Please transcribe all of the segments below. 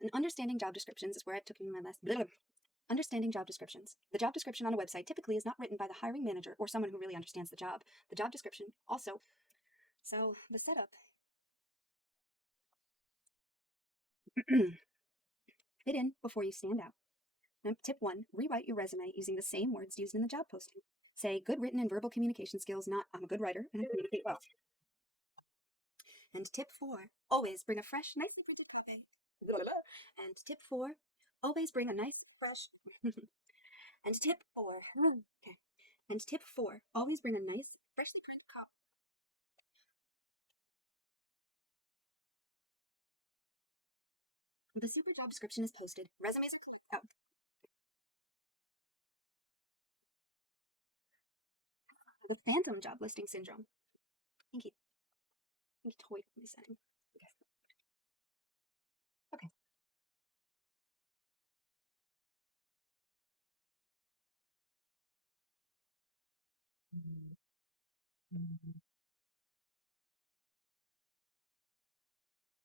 And understanding job descriptions is where I took in my last. Understanding job descriptions. The job description on a website typically is not written by the hiring manager or someone who really understands the job. The job description also. So the setup. Fit in before you stand out. Tip 1, rewrite your resume using the same words used in the job posting. Say good written and verbal communication skills, not I'm a good writer and I communicate well. And tip 4, always bring a fresh, nicely printed copy. And tip 4, always bring a nice, fresh. And tip 4, okay. And tip 4, always bring a nice, freshly printed copy. The super job description is posted. Resumes are the phantom job listing syndrome. I think he toyed with my setting. Okay. Okay.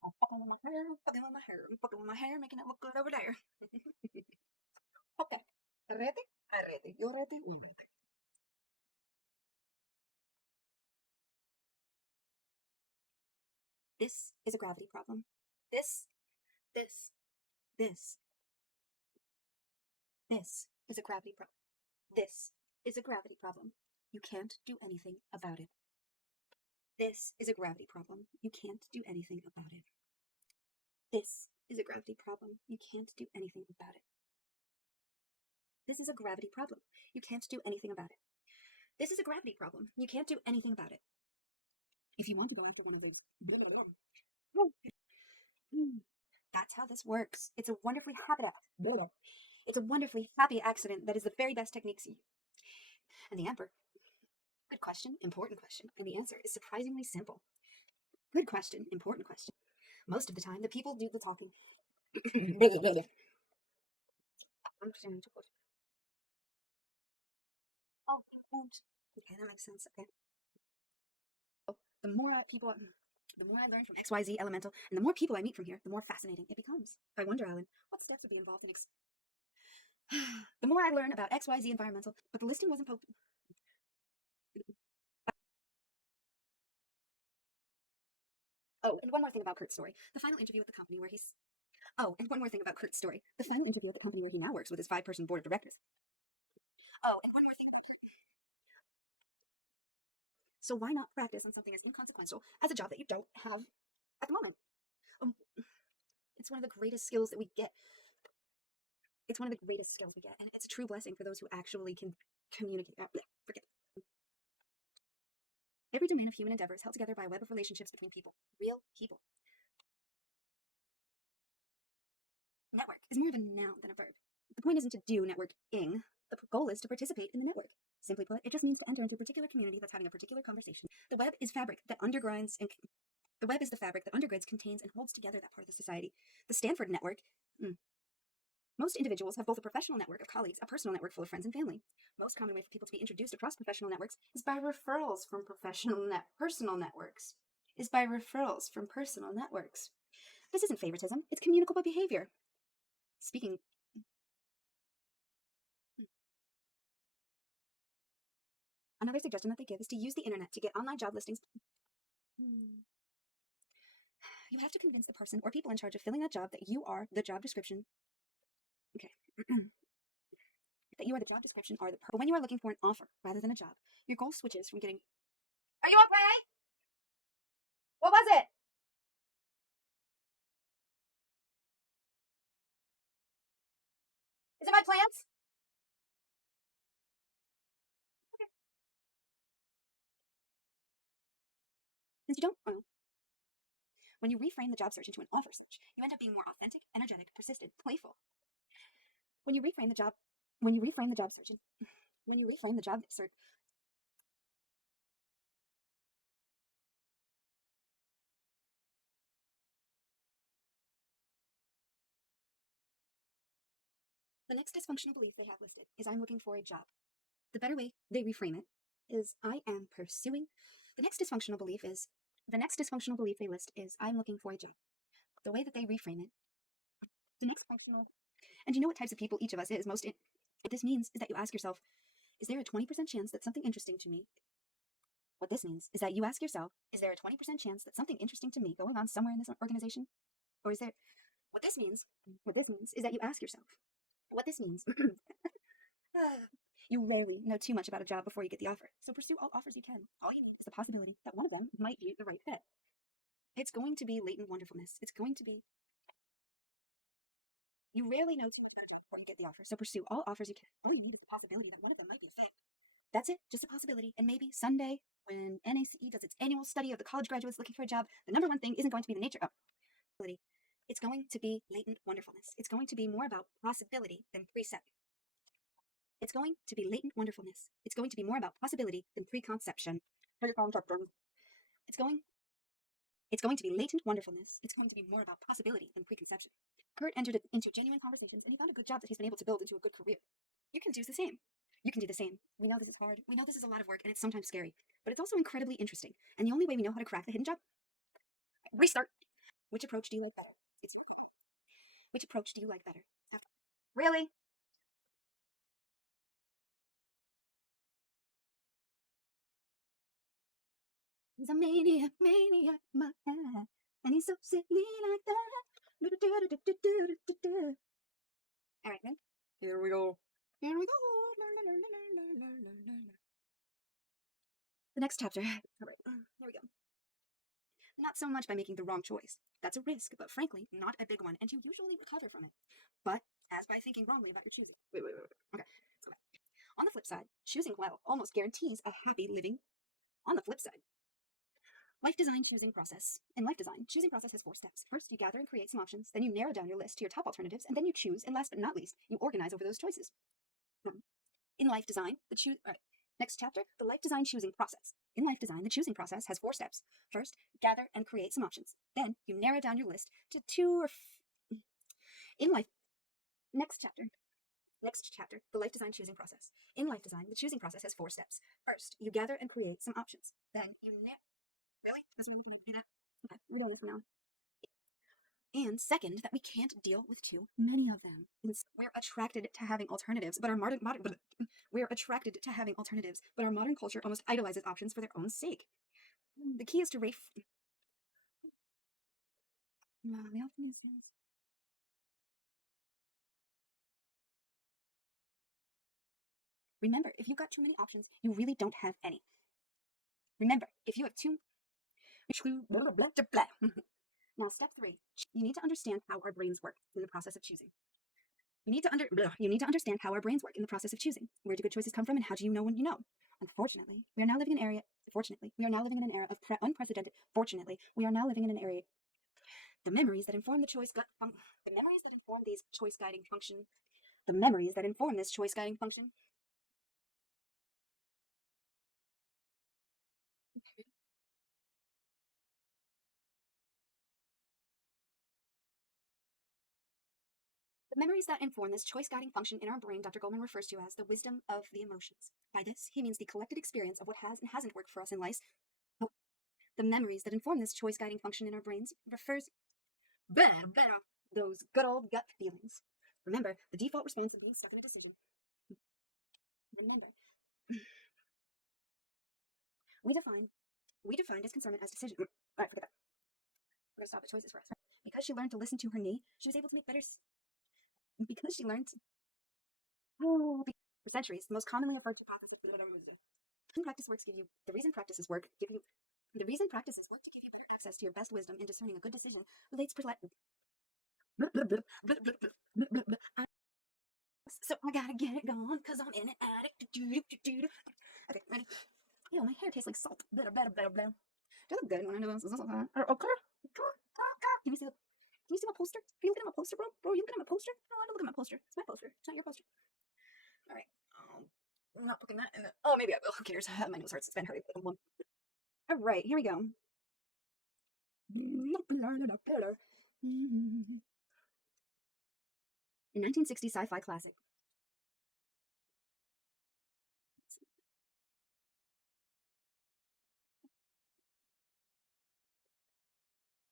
I'm fucking with my hair, I'm fucking with my hair, I'm fucking with my hair, making it look good over there. Okay. Ready? I'm ready. You ready? I'm ready. This is a gravity problem. This, this, this, this is a gravity problem. This is a gravity problem. You can't do anything about it. This is a gravity problem. You can't do anything about it. This is a gravity problem. You can't do anything about it. This is a gravity problem. You can't do anything about it. This is a gravity problem. You can't do anything about it. If you want to go after one of those, that's how this works. It's a wonderfully happy. It's a wonderfully happy accident that is the very best techniques. And the answer, good question, important question. And the answer is surprisingly simple. Good question, important question. Most of the time, the people do the talking. Oh, okay, that makes sense. Okay. Oh, the more I learn from XYZ Elemental, and the more people I meet from here, the more fascinating it becomes. I wonder, Alan, what steps would be involved in the more I learn about XYZ Environmental, but the listing wasn't posted. Oh, and one more thing about Kurt's story. The final interview at the company where he's. Oh, and one more thing about Kurt's story. The final interview at the company where he now works with his 5-person board of directors. Oh, and one more thing about Kurt. So why not practice on something as inconsequential as a job that you don't have at the moment? Um, it's one of the greatest skills that we get. It's one of the greatest skills we get, and it's a true blessing for those who actually can communicate. Forget. Every domain of human endeavor is held together by a web of relationships between people, real people. Network is more of a noun than a verb. The point isn't to do networking. The goal is to participate in the network. Simply put, it just means to enter into a particular community that's having a particular conversation. The web is fabric that undergrinds and the web is the fabric that undergirds, contains, and holds together that part of the society. The Stanford network. Most individuals have both a professional network of colleagues, a personal network full of friends and family. Most common way for people to be introduced across professional networks is by referrals from personal networks. This isn't favoritism, it's communicable behavior. Speaking. Another suggestion that they give is to use the internet to get online job listings. You have to convince the person or people in charge of filling that job that you are the job description. Okay. That you are the job description or the person. But when you are looking for an offer rather than a job, your goal switches from getting. Are you okay? What was it? Is it my plants? Okay. Since you don't. When you reframe the job search into an offer search, you end up being more authentic, energetic, persistent, playful. When you reframe the job search. The next dysfunctional belief they have listed is I'm looking for a job. The better way they reframe it is I am pursuing. The next dysfunctional belief they list is I'm looking for a job. The way that they reframe it The next functional. And you know what types of people each of us is most in. What this means is that you ask yourself, is there a 20% chance that something interesting to me? What this means is that you ask yourself, is there a 20% chance that something interesting to me going on somewhere in this organization? Or is there, what this means is that you ask yourself, what this means, you rarely know too much about a job before you get the offer. So pursue all offers you can. All you need is the possibility that one of them might be the right fit. It's going to be latent wonderfulness. It's going to be, you rarely know too much before you get the offer. So pursue all offers you can. All you need is the possibility that one of them might be a fit. That's it, just a possibility. And maybe someday, when NACE does its annual study of the college graduates looking for a job, the number one thing isn't going to be the nature of possibility. It's going to be latent wonderfulness. It's going to be more about possibility than precept. It's going to be latent wonderfulness. It's going to be more about possibility than preconception. It's going to be latent wonderfulness. It's going to be more about possibility than preconception. Kurt entered into genuine conversations and he found a good job that he's been able to build into a good career. You can do the same. You can do the same. We know this is hard. We know this is a lot of work and it's sometimes scary, but it's also incredibly interesting. And the only way we know how to crack the hidden job, restart. Which approach do you like better? Which approach do you like better? Really? He's a maniac, my eye. And he's so silly like that. All right, then. Here we go. Here we go. The next chapter. All right, here we go. Not so much by making the wrong choice. That's a risk, but frankly, not a big one, and you usually recover from it. But as by thinking wrongly about your choosing. Wait. Okay, let's go back. On the flip side, choosing well almost guarantees a happy living. On the flip side, life design choosing process. In life design, choosing process has 4 steps. First, you gather and create some options. Then you narrow down your list to your top alternatives, and then you choose. And last but not least, you organize over those choices. In life design, next chapter, the life design choosing process. In life design, the choosing process has 4 steps. First, gather and create some options. Then you narrow down your list to 2 or in life. Next chapter, the life design choosing process. In life design, the choosing process has 4 steps. First, you gather and create some options. Then you really? That's what we do that? Okay, we're doing it from now on. And second, that we can't deal with too many of them. We're attracted to having alternatives, but our modern culture almost idolizes options for their own sake. The key is to remember, if you've got too many options, you really don't have any. Remember, if you have now, step 3, you need to understand how our brains work in the process of choosing. You need to understand how our brains work in the process of choosing. Where do good choices come from, and how do you know when you know? Unfortunately, we are now living in an era of unprecedented. Fortunately, we are now living in an area. The memories that inform these choice guiding function. The memories that inform this choice guiding function. The memories that inform this choice guiding function in our brain, Dr. Goldman refers to as the wisdom of the emotions. By this, he means the collected experience of what has and hasn't worked for us in life. The memories that inform this choice guiding function in our brains refers those good old gut feelings. Remember, the default response of being stuck in a decision. Remember, we defined discernment as decision. All right, forget that. We're gonna stop at choices first. Because she learned to listen to her knee, she was able to make better. Because she learned for centuries, the most commonly referred to process of practice works give you the reason practices work to give you better access to your best wisdom in discerning a good decision relates so I gotta get it gone because I'm in an addict. Okay, ready? Ew, my hair tastes like salt. Does it look good when I do this? Okay. Can you see my poster? Are you looking at my poster, bro? Bro, you looking at my poster? No, I don't look at my poster. It's my poster. It's not your poster. All right. I'm not putting that in the. Oh, maybe I will. Who cares? My nose hurts. It's been hurting. All right, here we go. A 1960 sci-fi classic.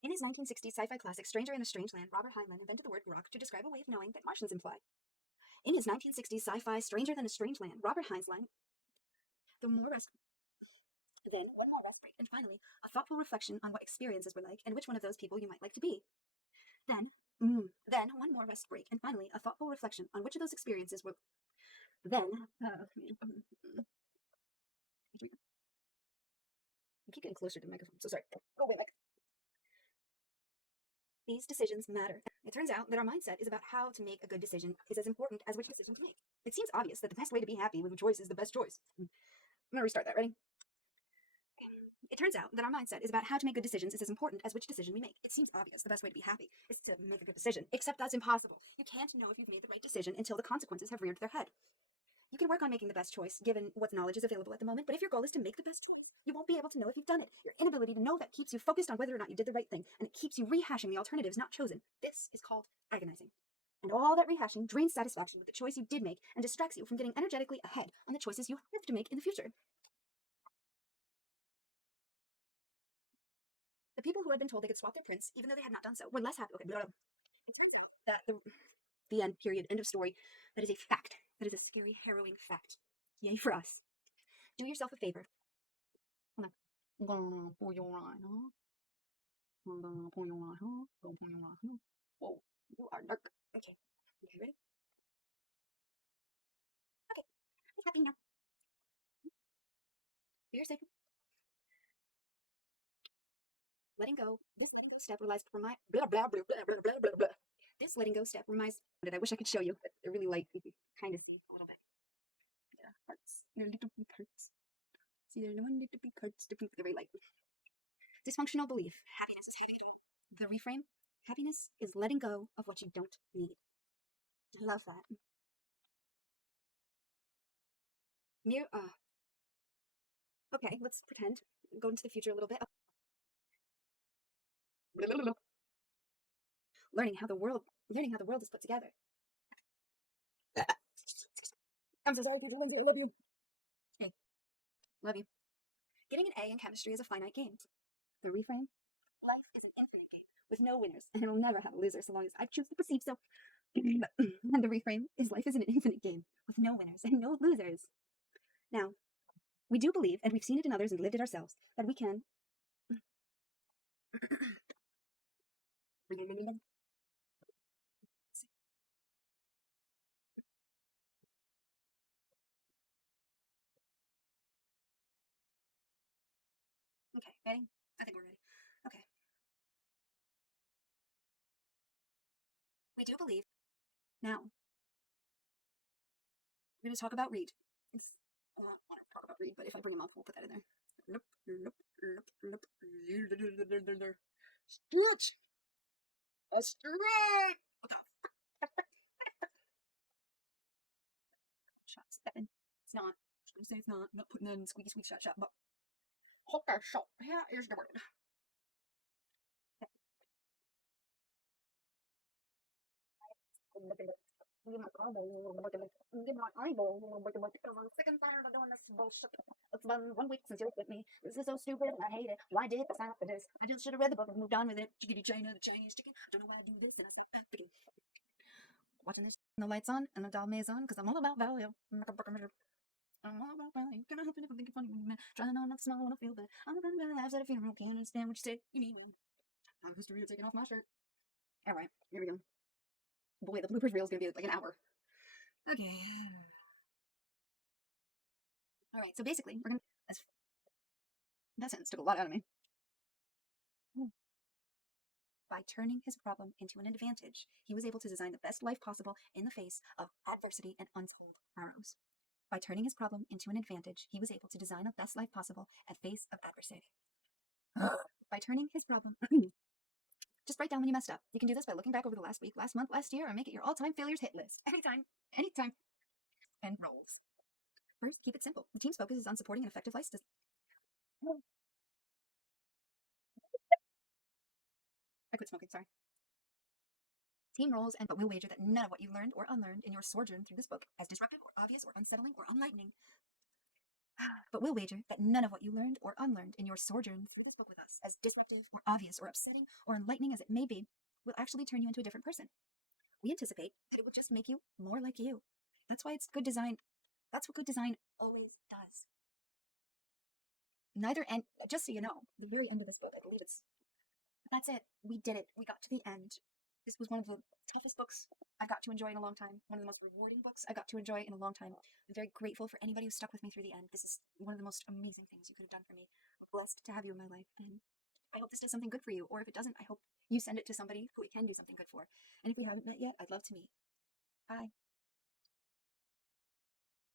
In his his 1960s sci-fi classic Stranger in a Strange Land, Robert Heinlein invented the word grok to describe a way of knowing that Martians imply. In his 1960s sci-fi Stranger Than a Strange Land, Robert Heinlein, the more rest, then one more rest break, and finally, a thoughtful reflection on what experiences were like and which one of those people you might like to be. Then one more rest break, and finally, a thoughtful reflection on which of those experiences were. Then, I keep getting closer to the microphone, so sorry. Go away, Mike. These decisions matter. It turns out that our mindset is about how to make a good decision is as important as which decision to make. It seems obvious that the best way to be happy with a choice is the best choice. I'm gonna restart that. Ready? It turns out that our mindset is about how to make good decisions is as important as which decision we make. It seems obvious the best way to be happy is to make a good decision, except that's impossible. You can't know if you've made the right decision until the consequences have reared their head. You can work on making the best choice given what knowledge is available at the moment, but if your goal is to make the best choice, you won't be able to know if you've done it. Your inability to know that keeps you focused on whether or not you did the right thing, and it keeps you rehashing the alternatives not chosen. This is called agonizing. And all that rehashing drains satisfaction with the choice you did make and distracts you from getting energetically ahead on the choices you have to make in the future. The people who had been told they could swap their prints, even though they had not done so, were less happy. Okay, blah, blah. It turns out that the end, period, end of story, that is a fact. That is a scary, harrowing fact. Yay for us. Do yourself a favor. Hold on. I'm gonna pull your eye, huh? I'm gonna pull your eye, huh? Go pull your eye, huh? Whoa, you are dark. Okay. Okay, ready? Okay. I'm happy now. For your sake. Letting go. This letting go step relies remind blah blah blah blah blah blah blah blah. This letting go step reminds. I wish I could show you, but they're really light. You can kind of see a little bit. Yeah, hearts. They're little pink hearts. See, there's one little pink hearts. They're very light. Dysfunctional belief. Happiness is heavy. The reframe. Happiness is letting go of what you don't need. I love that. Mere. Okay, let's pretend. Go into the future a little bit. Learning how the world is put together. I'm so sorry, people. I love you. Hey, love you. Getting an A in chemistry is a finite game. The reframe? Life is an infinite game with no winners, and it'll never have a loser so long as I choose to perceive so. And the reframe is life is an infinite game with no winners and no losers. Now, we do believe, and we've seen it in others and lived it ourselves, that we can. Okay, ready? I think we're ready. Okay. We do believe. Now, we're going to talk about Reed. It's, I don't want to talk about Reed, but if I bring him up, we'll put that in there. Stretch! A stretch! What the shot stepping? It's not. I'm just going to say it's not. I'm not putting that in squeaky squeak shot, but. Okay, so here is the word. Give my eyeball, give my eyeball, because I'm sick and tired of doing this bullshit. It's been 1 week since you're with me. This is so stupid. I hate it. Why did I sign up for this? I just should have read the book and moved on with it. Chickadee China, the Chinese chicken. I don't know why I do this, and I stop thinking. Watching this, and the lights on, and the doll maze on, because I'm all about value. I'm all about value. Can I help you if I'm thinking funny when you're mad? Trying not to smile when I feel bad. I'm gonna be laughs at a funeral. Can't understand what you say. You need me. I'm history of taking off my shirt. All right, here we go. Boy, the bloopers reel is gonna be like an hour. Okay. All right. So basically, we're gonna. That sentence took a lot out of me. By turning his problem into an advantage, he was able to design the best life possible in the face of adversity and untold sorrows. By turning his problem into an advantage, he was able to design the best life possible at face of adversity. By turning his problem. Just write down when you messed up. You can do this by looking back over the last week, last month, last year, and make it your all-time failures hit list. Anytime. And rolls. First, keep it simple. The team's focus is on supporting an effective life. I quit smoking, sorry. Team roles, but we'll wager that none of what you learned or unlearned in your sojourn through this book, as disruptive or obvious or unsettling or enlightening But we'll wager that none of what you learned or unlearned in your sojourn through this book with us, as disruptive or obvious or upsetting or enlightening as it may be, will actually turn you into a different person. We anticipate that it will just make you more like you. That's why it's good design. That's what good design always does. And just so you know, the very end of this book, I believe that's it. We did it. We got to the end. This was one of the toughest books I got to enjoy in a long time. One of the most rewarding books I got to enjoy in a long time. I'm very grateful for anybody who stuck with me through the end. This is one of the most amazing things you could have done for me. I'm blessed to have you in my life, and I hope this does something good for you. Or if it doesn't, I hope you send it to somebody who it can do something good for. And if we haven't met yet, I'd love to meet. Bye.